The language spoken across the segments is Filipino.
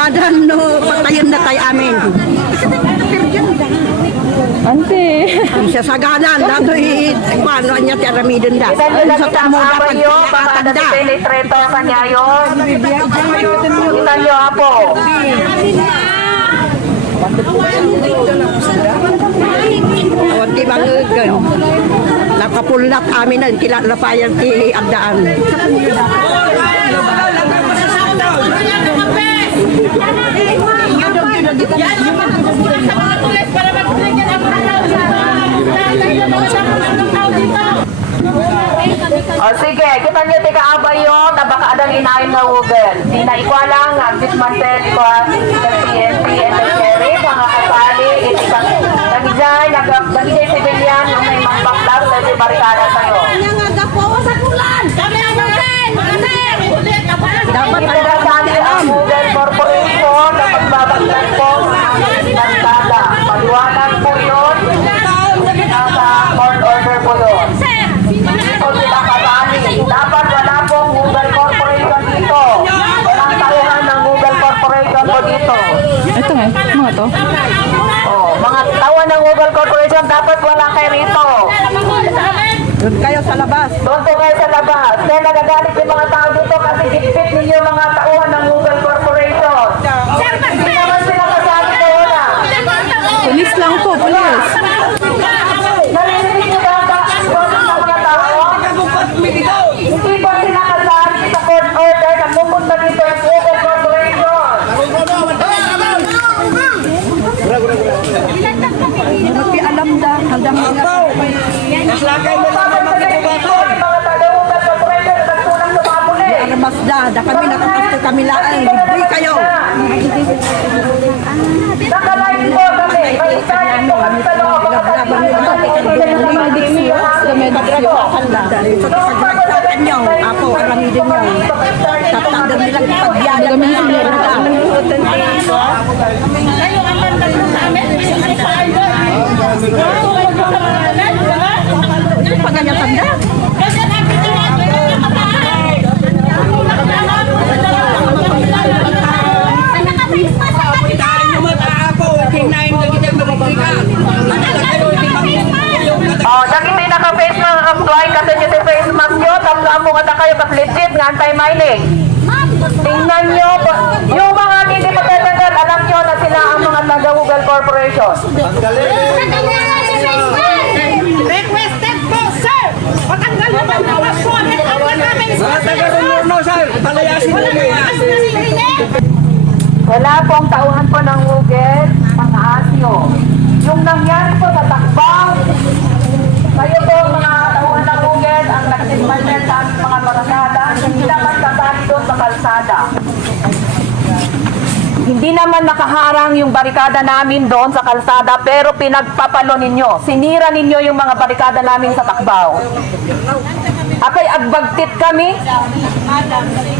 Yadan no patayon na tayo amin. Ante. Siya saganan dado paano niya ti aramidon da. Sa tamo dapat Baka penetrator kanya yun. Kita nyo apo. Onti mangugan. Nakapulat amin ang kilalapayan ti agdaan. O sige, kita nyo tika abay yun, baka adang inayin na Google. Sinaikwa lang, dismantle ko sa PNP and the sheriff, mga kasali, itikang nagijay civilian, ang may mga baklas, kasi barikada tayo. Dapat Pinasali ang Google Corporation na pagbabaglan po ng barikada. Paliwanag po yun, nasa court order po yun. Dito sila kasali. Dapat wala pong Google Corporation dito. Walang tauhan ng Google Corporation po dito. Ito nga, mga to. Oh, mga tauhan ng Google Corporation dapat wala kayo rito. doon kayo sa labas. Doon po kayo sa labas. Kaya nagagalit yung mga tao dito kasi gipit ninyo mga tauhan ng Google Corporation. Hindi naman sila kasali doon ah. Pulis lang po, pulis. Narinig niyo ba ang boses ng mga tao? Hindi ba sila kasali sa court order na pupunta dito ang Google Corporation? Mati alam da handang mga Maslakay mo lang naman sa kubaton. Mga tagawugan corporation na nagtunang sa mga pulis. armas da kami nakapasto kami laang libre kayo. Nakalain po kami. May isayin po kami sa loob. Sa medisyo. So pagkakatakan nyo, ako aramidin nyo. Tatandang nilang ipagbiyanan Gamitin niyo rin ito. pag ganyan tanda. Oh, dagi may naka-face mask ang tuway kasi nyo sa face mask nyo. Tapos ang mga kayo kas legit nga anti-mining. Tingnan nyo, yung mga hindi matatanggal, alam nyo na sila ang mga taga-Google Corporation. Requested po, sir! Patanggal naman na waso at tawag namin sa Wala pong tauhan po ng Google, mga asyo. Yung nangyari po sa takbang, kayo po mga tauhan ng Google ang nagsimantel sa aming mga barangada, hindi naman kasali doon sa kalsada. Hindi naman nakaharang yung barikada namin doon sa kalsada, pero pinagpapalo ninyo. Sinira ninyo yung mga barikada namin sa Takbaw. Apay agbagtit kami.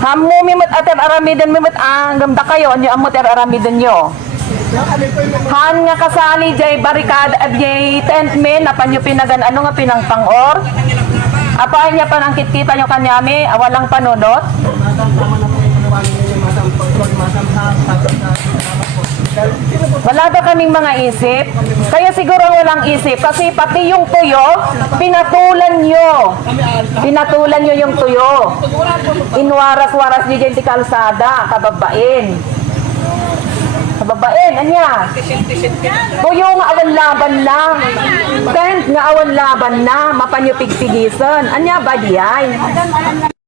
Hamu mimit ater aramiden mimit ang gamda kayo, nyo amot aramiden nyo. Han nga kasali jay barikada jay tent men, apan nyo pinagan ano nga pinangpangor. Apay niya panangkit kita nyo kanyami, awalang panunot. Wala ba kaming mga isip? Kaya siguro walang isip kasi pati yung tuyo, pinatulan nyo. Pinatulan nyo yung tuyo. Inwaras-waras nyo dyan di kalsada, kababain. Kababain, anya? Tuyo nga awan laban lang. Tent nga awan laban na, mapanyo pigpigisan. Anya ba diyan?